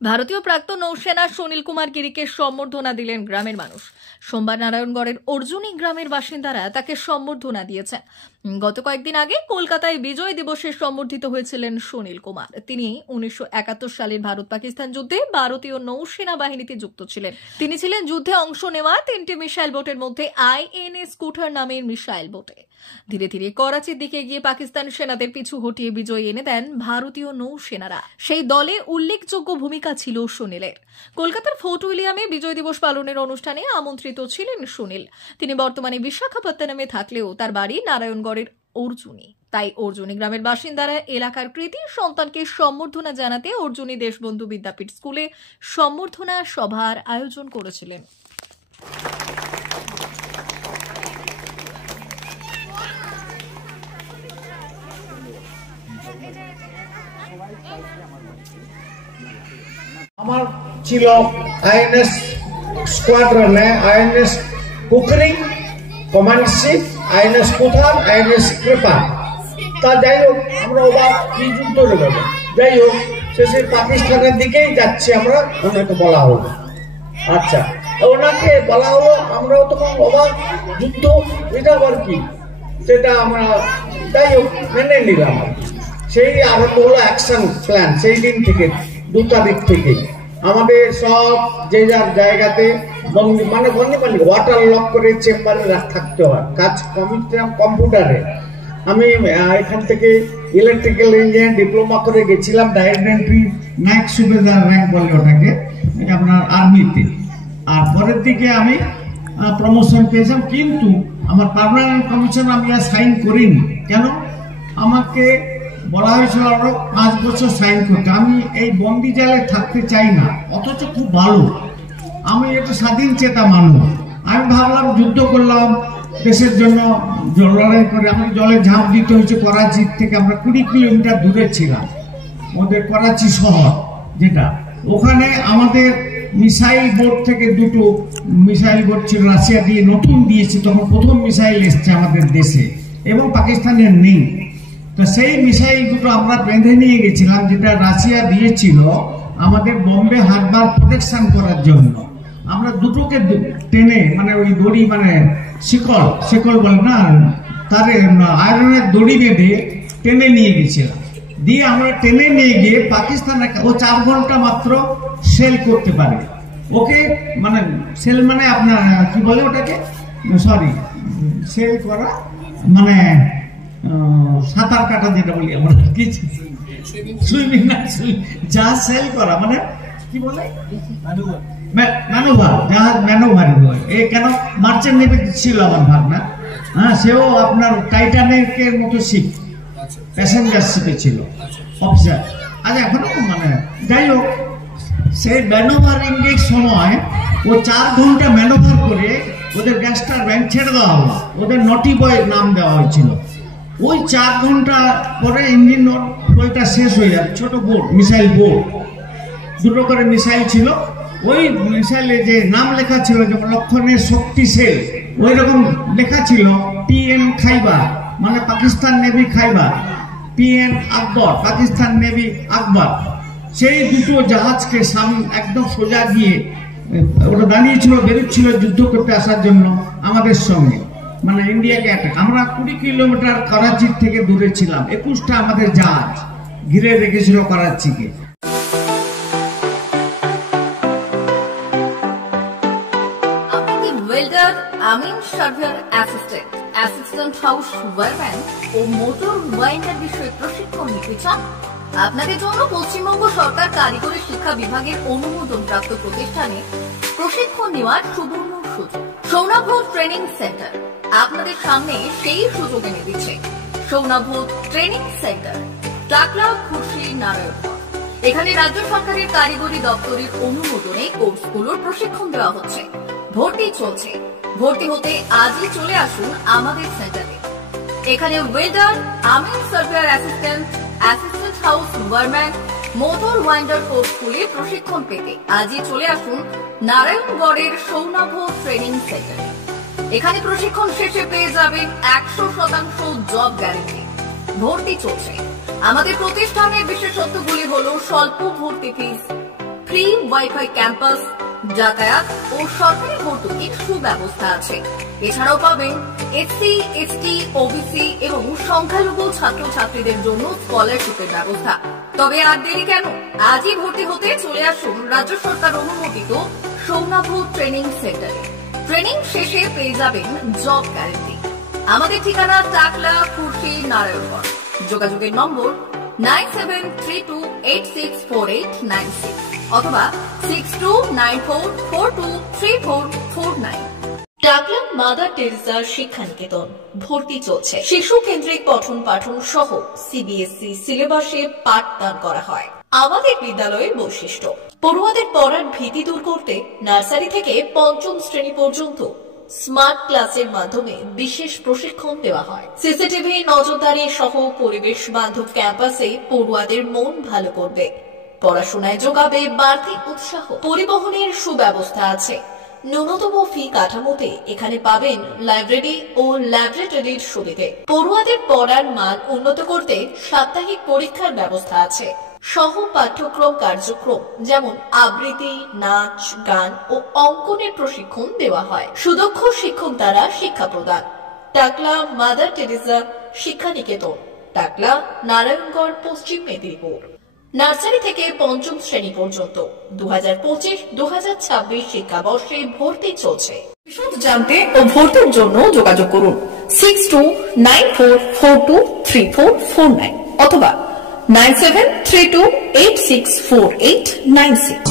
ভারতীয় প্রাক্তন নৌসেনা সুনীল কুমার গিরিকে সম্বর্ধনা দিলেন গ্রামের মানুষ। সোমবার নারায়ণগড়ের অর্জুনী গ্রামের বাসিন্দারা তাকে সম্বর্ধনা দিয়েছেন। গত কয়েকদিন আগে কলকাতায় বিজয় দিবসে সম্বর্ধিত হয়েছিলেন সুনীল কুমার। তিনি 1971 সালের ভারত পাকিস্তান যুদ্ধে ভারতীয় নৌসেনা বাহিনীতে যুক্ত ছিলেন। তিনি ছিলেন যুদ্ধে অংশ নেওয়া 3টি মিসাইল বোটের মধ্যে INA স্কুটার নামের মিসাইল বোটে। ধীরে ধীরে করাচির দিকে গিয়ে পাকিস্তান সেনাদের পিছু হটিয়ে বিজয় এনে দেন ভারতীয় নৌসেনারা। সেই দলে উল্লেখযোগ্য ভূমিকা ছিল সুনীলের। কলকাতার ফোর্ট উইলিয়ামে বিজয় দিবস পালনের অনুষ্ঠানে আমন্ত্রিত ছিলেন সুনীল। তিনি বর্তমানে বিশাখাপত্তনমে থাকলেও তার বাড়ি নারায়ণগড়ের অর্জুনী। তাই অর্জুনী গ্রামের বাসিন্দারা এলাকার কৃতি সন্তানকে সম্বর্ধনা জানাতে অর্জুনী দেশবন্ধু বিদ্যাপীঠ স্কুলে সম্বর্ধনা সভার আয়োজন করেছিলেন। আমার ছিল INS স্কোয়াড্রনে INS Khukri, কমান্ডশিপ, INS Kuthar, INS কৃপা। তা যাই হোক, আমরা অবাক কি যুদ্ধ গেল। যাই হোক, শেষে পাকিস্তানের দিকেই যাচ্ছি আমরা, ওনাকে বলা হলো। আচ্ছা, ওনাকে বলা হলো, আমরাও তখন অবাক, যুদ্ধ এটা আবার কি, সেটা আমরা যাই হোক মেনে নিলাম। সেই আরম্ভ হলো অ্যাকশন প্ল্যান। সেই দিন থেকে 2 তারিখ থেকে আমাদের সব যে যার জায়গাতে বন্দি ওয়াটার লক করে চেম্বারে থাকতে হয়। কাজ কম্পিউটারে। আমি এখান থেকে ইলেকট্রিক্যাল ইঞ্জিনিয়ার ডিপ্লোমা করে গেছিলাম ডাইরেক্ট এন্ট্রি নাইট সুবেদার র্যাঙ্ক বলে ওটাকে, আপনার আর্মিতে। আর পরের দিকে আমি প্রমোশন পেয়েছিলাম, কিন্তু আমার পার্মানেন্ট কমিশন আমি আর সাইন করিনি। কেন? আমাকে বলা হয়েছিল আরো 5 বছর সাইন করতে। আমি এই বন্দি জালে থাকতে চাই না, অথচ খুব ভালো। আমি একটা স্বাধীন চেতা মানুষ। আমি ভাবলাম যুদ্ধ করলাম দেশের জন্য, লড়াই করে আমি জলে ঝাঁপ দিতে হয়েছে। করাচি থেকে আমরা 20 কিলোমিটার দূরে ছিলাম, ওদের করাচি শহর যেটা। ওখানে আমাদের মিসাইল বোট থেকে 2টো মিসাইল বোট ছিল, রাশিয়া দিয়ে নতুন দিয়েছে, তখন প্রথম মিসাইল এসছে আমাদের দেশে এবং পাকিস্তানের নেই। তো সেই মিসাইল দুটো আমরা বেঁধে নিয়ে গেছিলাম, যেটা রাশিয়া দিয়েছিল আমাদের বোম্বে হারবার প্রোটেকশন করার জন্য। আমরা দুটোকে টেনে, মানে ওই দড়ি, মানে শিকল বলে না, তার আয়রনের দড়ি বেঁধে টেনে নিয়ে গেছিলাম। দিয়ে আমরা টেনে নিয়ে গিয়ে পাকিস্তান, ও 4 ঘন্টা মাত্র সেল করতে পারে। ওকে মানে সেল মানে আপনার কি বলে ওটাকে, সরি সেল করা মানে সাঁতার কাটা যেটা বলি আমরা, সুইমিং না, যা সেল করা মানে কি বলে, ম্যানোভার, জাহাজ ম্যানোভার। এই কেন মার্চেন্ট নেভি ছিল আমার ভাবনা। হ্যাঁ, সেও আপনার টাইটানিকের মতো শিপ, প্যাসেঞ্জার শিপে ছিল অফিসার। আচ্ছা, এখনো মানে যাই হোক, সেই ম্যানোভারিং এর সময় ও 4 ঘন্টা ম্যানোভার করে ওদের গ্যাসটার ব্যাংক ছেড়ে দেওয়া হলো। ওদের নটি বয় নাম দেওয়া হয়েছিল। ওই 4 ঘন্টা পরে ইঞ্জিন ওইটা শেষ হয়ে যাবে। ছোট বোট, মিসাইল বোট, 2টো করে মিসাইল ছিল। ওই মিসাইলে যে নাম লেখা ছিল, যেমন লক্ষণের শক্তি সেল, ওই রকম লেখা ছিল PN খাইবার, মানে পাকিস্তান নেভি খাইবার, PN আকবর, পাকিস্তান নেভি আকবর। সেই 2টো জাহাজকে সামনে একদম সোজা গিয়ে ওটা দাঁড়িয়েছিল, বেরোচ্ছিল যুদ্ধ করতে আসার জন্য আমাদের সঙ্গে, মানে ইন্ডিয়াকে অ্যাটাক। আমরা 20 কিলোমিটার করাচির থেকে দূরে ছিলাম। 21টা আমাদের জাহাজ ঘিরে রেখেছিল করাচিকে। ওয়েল্ডার, আমিন surveyor assistant, assistant house wireman ও মোটর ওয়াইন্ডার বিষয়ে প্রশিক্ষণ নিতে চান? আপনাদের জন্য পশ্চিমবঙ্গ সরকার কারিগরি শিক্ষা বিভাগের অনুমোদনপ্রাপ্ত প্রতিষ্ঠানে প্রশিক্ষণ নেওয়ার সুবর্ণ সুযোগ। সৌনাভ ট্রেনিং সেন্টার আপনাদের সামনে সেই সুযোগ এনে দিচ্ছে। সৌনাভ ট্রেনিং সেন্টার, টাকলা, খুশি, নারায়ণগড়। এখানে রাজ্য সরকারের কারিগরি দপ্তরের অনুমোদনে কোর্সগুলোর প্রশিক্ষণ দেওয়া হচ্ছে। ভর্তি চলছে। ভর্তি হতে আজই চলে আসুন আমাদের সেন্টারে। এখানে ওয়েল্ডার, আমিন surveyor assistant, assistant house wireman, motor winder কোর্সগুলি প্রশিক্ষণ পেতে আজই চলে আসুন নারায়ণগড়ের সৌনাভ ট্রেনিং সেন্টারে। এখানে প্রশিক্ষণ শেষে পেয়ে যাবেন 100% জব গ্যারান্টি। ভর্তি চলছে। আমাদের প্রতিষ্ঠানের বিশেষত্বগুলি হলো স্বল্প ভর্তি ফিস, ফ্রি ওয়াইফাই ক্যাম্পাস, যাতায়াত ও সরকারি ভর্তুকির সুব্যবস্থা আছে। এছাড়াও পাবেন এসসি, এসটি, ওবিসি এবং সংখ্যালঘু ছাত্রছাত্রীদের জন্য স্কলারশিপের ব্যবস্থা। তবে আর দেরি কেন, আজই ভর্তি হতে চলে আসুন রাজ্য সরকার অনুমোদিত সৌনাভ ট্রেনিং সেন্টারে। ট্রেনিং শেষে পেয়ে যাবেন জব গ্যারান্টি। আমাদের ঠিকানা টাকলা, খুরশি, নারায়ণগঞ্জ। যোগাযোগের নম্বর 9732864896 অথবা 6294423449। টাকলা মাদার টেরেসা শিক্ষানিকেতন ভর্তি চলছে। শিশু কেন্দ্রিক পঠন পাঠন সহ সিবিএসই সিলেবাসে পাঠদান করা হয়। আমাদের বিদ্যালয়ের বৈশিষ্ট্য: পড়ুয়াদের পড়ার ভীতি দূর করতে নার্সারি থেকে পঞ্চম শ্রেণী পর্যন্ত স্মার্ট ক্লাসের মাধ্যমে বিশেষ প্রশিক্ষণ দেওয়া হয়। সিসিটিভি নজরদারি সহ পরিবেশ বান্ধব ক্যাম্পাসে পড়ুয়াদের মন ভালো করবে, পড়াশোনায় যোগাবে বাড়তি উৎসাহ। পরিবহনের সুব্যবস্থা আছে। ন্যূনতম ফি কাঠামোতে এখানে পাবেন লাইব্রেরি ও ল্যাবরেটরির সুবিধে। পড়ুয়াদের পড়ার মান উন্নত করতে সাপ্তাহিক পরীক্ষার ব্যবস্থা আছে। সহ পাঠ্যক্রম কার্যক্রম যেমন আবৃত্তি, নাচ, গান ও অঙ্কনের প্রশিক্ষণ দেওয়া হয়। সুদক্ষ শিক্ষক দ্বারা শিক্ষা প্রদান। টাকলা মাদার টেরেসা শিক্ষানিকেতন, টাকলা, নারায়ণগড়, পশ্চিম মেদিনীপুর। নার্সারি থেকে পঞ্চম শ্রেণী পর্যন্ত 2025-2026 শিক্ষাবর্ষে ভর্তি চলছে। বিশদ জানতে ও ভর্তির জন্য যোগাযোগ করুন 6294423449 অথবা 9732864896।